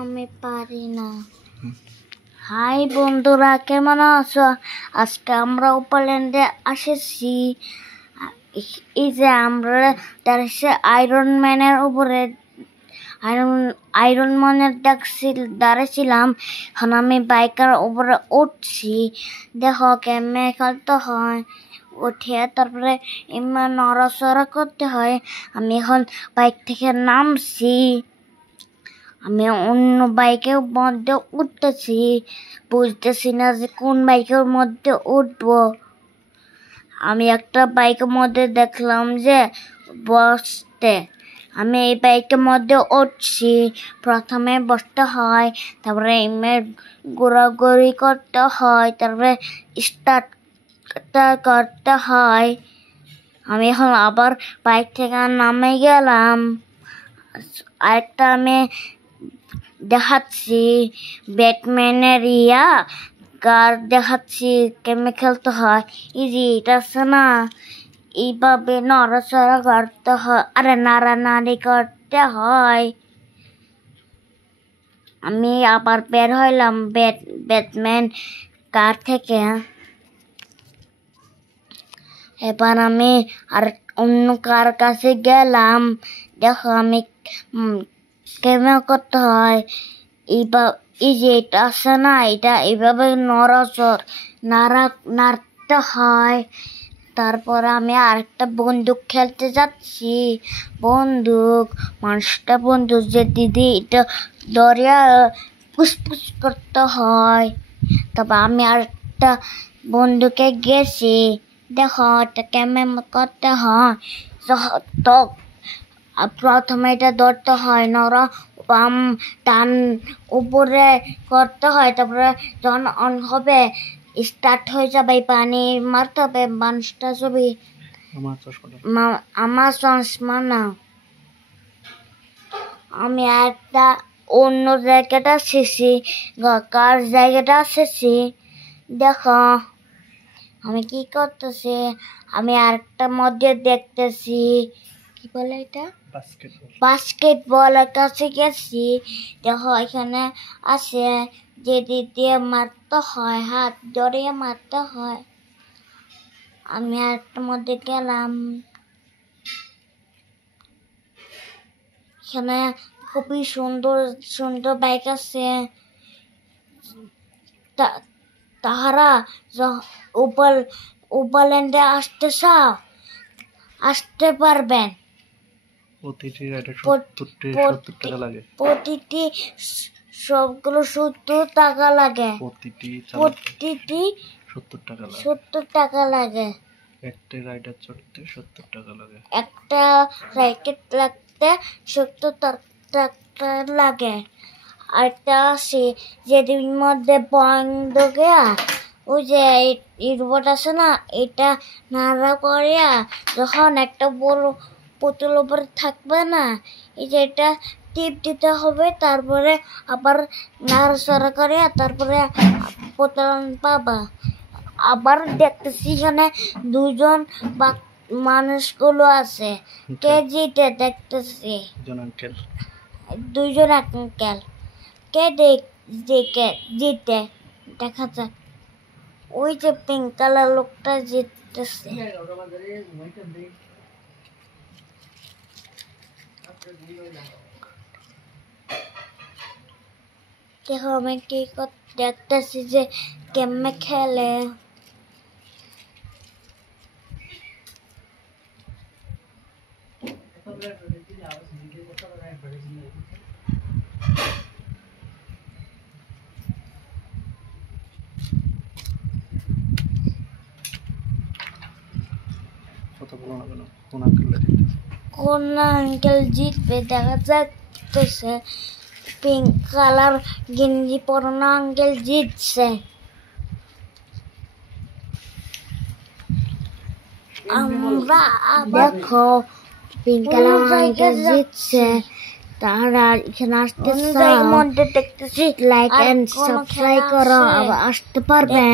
আমি পারি না। হাই বন্ধুরা, কেমন আছো? আজকে আমরা উপল্যান্ডে আসেছি। এই যে আমরা আয়রন ম্যানের উপরে আয়রন ম্যানের দাঁড়িয়েছিলাম। এখন আমি বাইকের উপরে উঠছি। দেখো কেমনে খেলতে হয়। উঠে তারপরে এমন নড়াচড়া করতে হয়। আমি এখন বাইক থেকে নামছি। আমি অন্য বাইকের মধ্যে উঠতেছি, বুঝতেছি না যে কোন বাইকের মধ্যে উঠবো। আমি একটা বাইকের মধ্যে দেখলাম যে বসতে, আমি এই বাইকের মধ্যে উঠছি। প্রথমে বসতে হয়, তারপরে এমনি ঘোরাঘুরি করতে হয়, তারপরে স্টার্ট করতে হয়। আমি এখন আবার বাইক থেকে নামে গেলাম। আরেকটা আমি দেখাচ্ছি ব্যাটম্যানের কার দেখাচ্ছি কেমনে খেলতে হয়। এই যে এটা আছে না, এইভাবে নড়াচড়া করতে হয়, আরে নাড়ানাড়ি করতে হয়। আমি আবার বের হইলাম ব্যাটম্যান কার থেকে। এবার আমি আর অন্য কার কাছে গেলাম। দেখো আমি কেমন করতে হয়। এই যে এটা আছে না, এটা এইভাবে নাড়তে হয়। তারপরে আমি আরেকটা বন্দুক খেলতে যাচ্ছি। মানুষটা বন্দুক যে দিদি, এটা দরিয়া পুষ্পুস করতে হয়। তারপর আমি আরেকটা বন্দুকে গেছি। দেখো এটা কেমন করতে হয়। তো প্রথমে এটা ধরতে হয়, বাম টান উপরে করতে হয়। তারপরে যখন অন হবে, স্টার্ট হয়ে যাবে, পানি মারতে হবে। মানুষটা ছবি আমার চশমা না, আমি একটা অন্য জায়গাটা এসেছি, কার জায়গাটা এসেছি। দেখো আমি কি করতেছি। আমি আরেকটা মধ্যে দেখতেছি, কি বলে এটা, বাস্কেটবলের কাছে গেছি। দেখো এখানে আছে যে দিয়ে মারতে হয়, হাত ধরে মারতে হয়। আমি আরেকটা মধ্যে গেলাম। এখানে খুবই সুন্দর সুন্দর বাইক আছে। তাহারা উপল্যান্ডে আসতে পারবেন। প্রতিটি সবগুলো 70 টাকা লাগে। প্রতিটি 70 টাকা লাগে। একটা রাইডার চড়তে 70 টাকা লাগে। একটা রাইডার লাগতে 70 টাকা লাগে। আরেকটা আছে যেদিন মধ্যে বন্ধ গিয়া, ওই যে রোবট আছে না, এটা নাড়া করিয়া যখন একটা বড় পুতুল উপরে থাকবে না, এই যে এটা টিপ দিতে হবে। তারপরে আবার নাড়াচাড়া করিয়া তারপরে পুতুল পাবা। আবার দেখতেছি এখানে দুজন মানুষগুলো আছে। কে জিতে দেখতেছি, দুইজন আঙ্কেল। কে জিতে দেখা যাক। ওই যে পিঙ্ক কালার লোকটা জিততেছে। দেখো আমি কি দেখতেছি যে কেমনে খেলে। কোন আঙ্কেল জিতবে দেখা যাচ্ছে। পিঙ্ক কালার গেঞ্জি পরানো আঙ্কেল জিতছে। আমরা দেখো পিঙ্ক কালার আঙ্কেল জিতছে। তারা এখানে আসতে মধ্যে দেখতেছি। লাইক এন্ড সাবস্ক্রাইব করো, আবার আসতে পারবে।